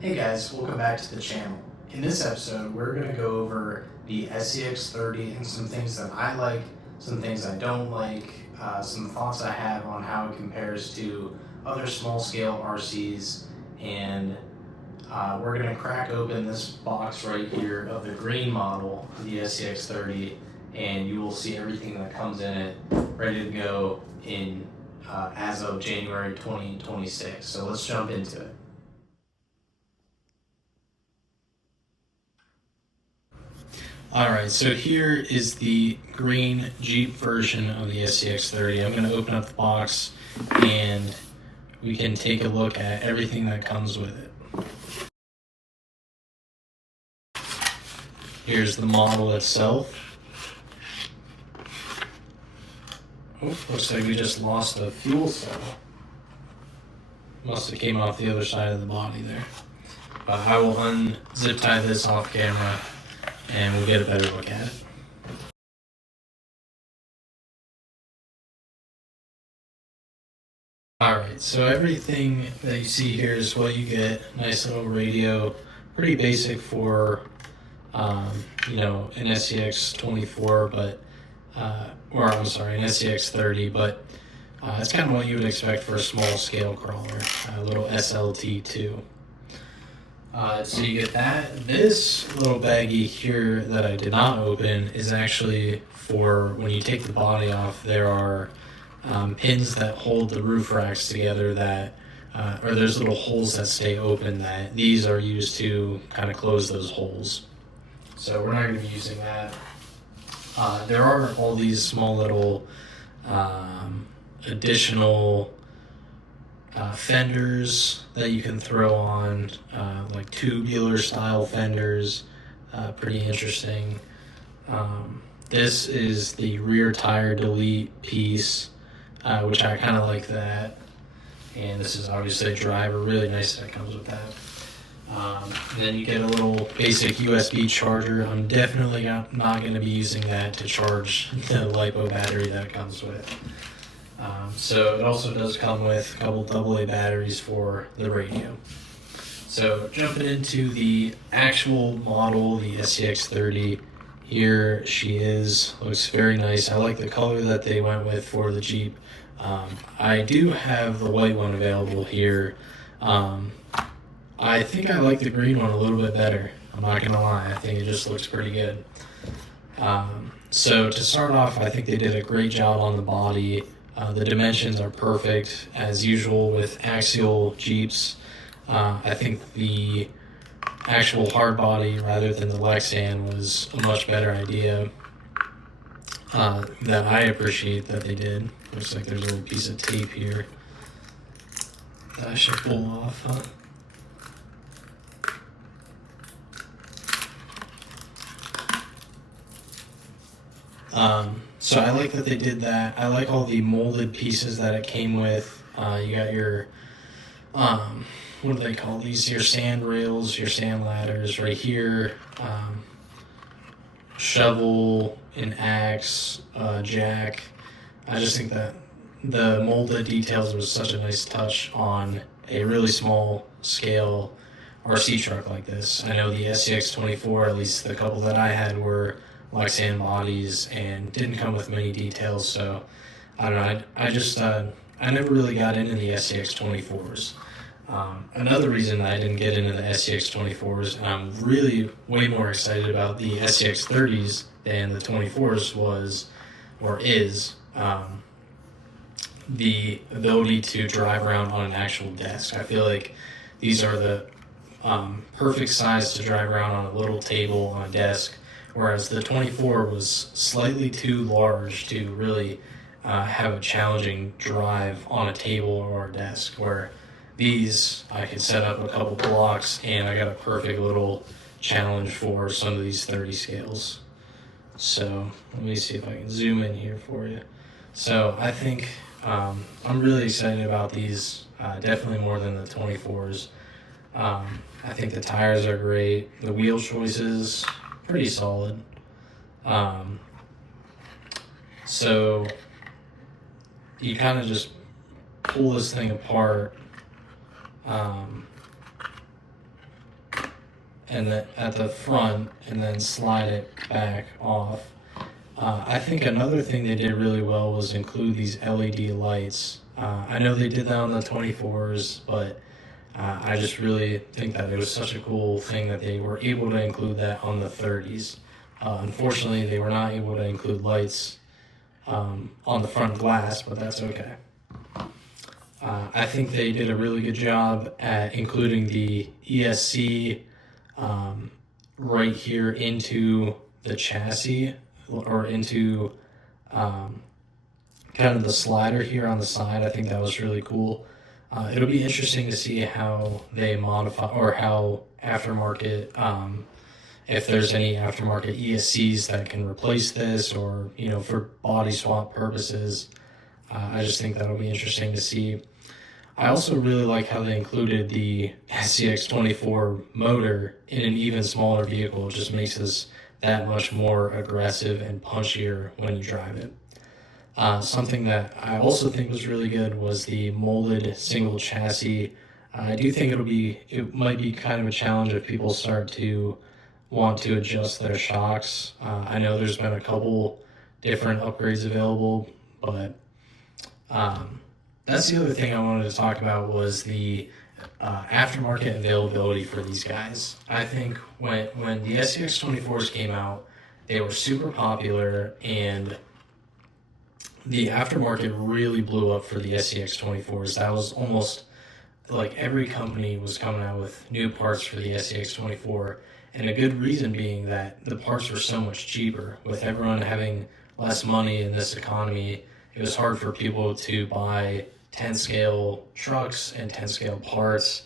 Hey guys, welcome back to the channel. In this episode, we're going to go over the SCX30 and some things that I like, some things I don't like, some thoughts I have on how it compares to other small scale RCs, and we're going to crack open this box right here of the green model, the SCX30, and you will see everything that comes in it ready to go in as of January 2026. So let's jump into it. Alright, so here is the green Jeep version of the SCX30. I'm going to open up the box and we can take a look at everything that comes with it. Here's the model itself. Oh, looks like we just lost a fuel cell. Must have came off the other side of the body there. But I will unzip tie this off camera and we'll get a better look at it. Alright, so everything that you see here is what you get. Nice little radio, pretty basic for, an SCX24, but, an SCX30, but it's kind of what you would expect for a small scale crawler, a little SLT2. So you get that. This little baggie here that I did not open is actually for when you take the body off. There are pins that hold the roof racks together that, or there's little holes that stay open that these are used to kind of close those holes. So we're not going to be using that. There are all these small little additional fenders that you can throw on, like tubular style fenders, pretty interesting. This is the rear tire delete piece, which I kind of like that. And this is obviously a driver, really nice that it comes with that. And then you get a little basic USB charger. I'm definitely not going to be using that to charge the LiPo battery that it comes with. So it also does come with a couple AA batteries for the radio. So jumping into the actual model, the SCX30, here she is. Looks very nice. I like the color that they went with for the Jeep. I do have the white one available here. I think I like the green one a little bit better. I'm not gonna lie. I think it just looks pretty good. So to start off, I think they did a great job on the body. The dimensions are perfect, as usual with Axial Jeeps. I think the actual hard body rather than the Lexan was a much better idea that I appreciate that they did. Looks like there's a little piece of tape here that I should pull off, huh? So I like that they did that. I like all the molded pieces that it came with. You got your, what do they call these? Your sand rails, your sand ladders right here. Shovel, an axe, jack. I just think that the molded details was such a nice touch on a really small scale RC truck like this. I know the SCX24, at least the couple that I had, were Lexan bodies and didn't come with many details, so I don't know. I never really got into the SCX24s. Another reason that I didn't get into the SCX24s, and I'm really way more excited about the SCX30s than the 24s is the ability to drive around on an actual desk. I feel like these are the perfect size to drive around on a little table on a desk, whereas the 24 was slightly too large to really have a challenging drive on a table or a desk, where these I could set up a couple blocks and I got a perfect little challenge for some of these 30 scales. So let me see if I can zoom in here for you. So I think I'm really excited about these, definitely more than the 24s. I think the tires are great. The wheel choices, pretty solid. So you kind of just pull this thing apart. and then at the front, and then slide it back off. I think another thing they did really well was include these LED lights. I know they did that on the 24s, but I just really think that it was such a cool thing that they were able to include that on the 30s. Unfortunately, they were not able to include lights on the front glass, but that's okay. I think they did a really good job at including the ESC right here into the chassis, or into kind of the slider here on the side. I think that was really cool. It'll be interesting to see how they modify, or how aftermarket, if there's any aftermarket ESCs that can replace this, or, you know, for body swap purposes. I just think that'll be interesting to see. I also really like how they included the SCX24 motor in an even smaller vehicle. It just makes this that much more aggressive and punchier when you drive it. Something that I also think was really good was the molded single chassis. I do think it might be kind of a challenge if people start to want to adjust their shocks. I know there's been a couple different upgrades available, but that's the other thing I wanted to talk about, was the aftermarket availability for these guys. I think when the SCX24s came out, they were super popular, and the aftermarket really blew up for the SCX24s. That was almost like every company was coming out with new parts for the SCX24, and a good reason being that the parts were so much cheaper. With everyone having less money in this economy, it was hard for people to buy 10 scale trucks and 10 scale parts.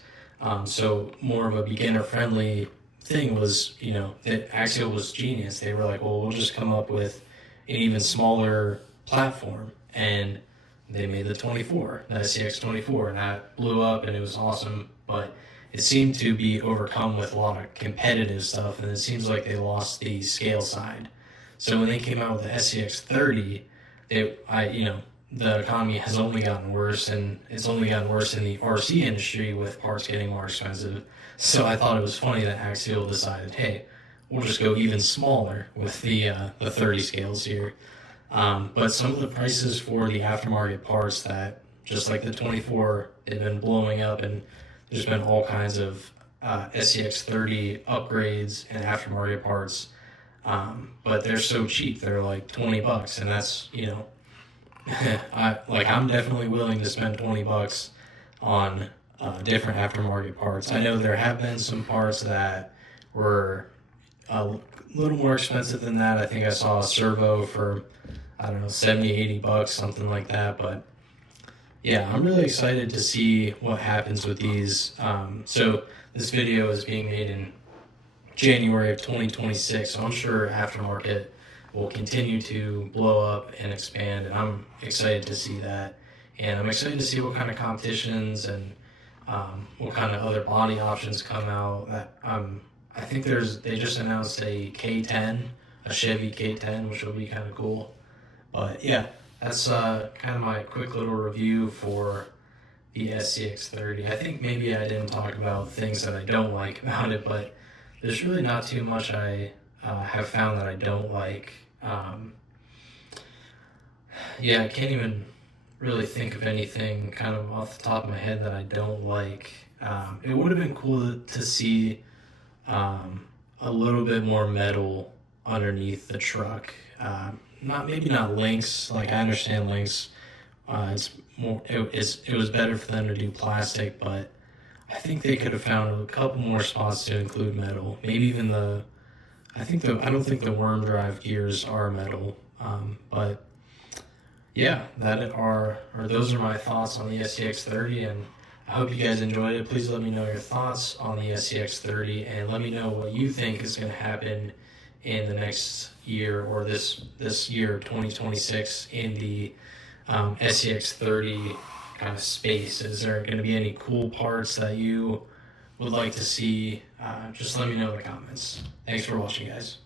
So more of a beginner friendly thing was, you know, that Axial was genius. They were like, well, we'll just come up with an even smaller platform, and they made the 24, the SCX24, and that blew up, and it was awesome. But it seemed to be overcome with a lot of competitive stuff, and it seems like they lost the scale side. So when they came out with the SCX30, the economy has only gotten worse, and it's only gotten worse in the RC industry with parts getting more expensive. So I thought it was funny that Axial decided, hey, we'll just go even smaller with the 30 scales here. But some of the prices for the aftermarket parts, that just like the 24, they've been blowing up, and there's been all kinds of SCX30 upgrades and aftermarket parts. But they're so cheap, they're like $20, and that's, you know, I'm definitely willing to spend $20 on different aftermarket parts. I know there have been some parts that were a little more expensive than that. I think I saw a servo for, I don't know, $70, $80, something like that. But yeah, I'm really excited to see what happens with these. So this video is being made in January of 2026, so I'm sure aftermarket will continue to blow up and expand, and I'm excited to see that. And I'm excited to see what kind of competitions and what kind of other body options come out. I think they just announced a K10, a Chevy K10, which will be kind of cool. But yeah, that's kind of my quick little review for the SCX30. I think maybe I didn't talk about things that I don't like about it, but there's really not too much I have found that I don't like. Yeah, I can't even really think of anything kind of off the top of my head that I don't like. It would have been cool to see a little bit more metal underneath the truck. Maybe not links. Like, I understand links. It was better for them to do plastic, but I think they could have found a couple more spots to include metal. Maybe even I don't think the worm drive gears are metal. But yeah, those are my thoughts on the SCX30, and I hope you guys enjoyed it. Please let me know your thoughts on the SCX30, and let me know what you think is going to happen in the next year, or this year, 2026, in the SCX30 kind of space. Is there going to be any cool parts that you would like to see? Just let me know in the comments. Thanks for watching, guys.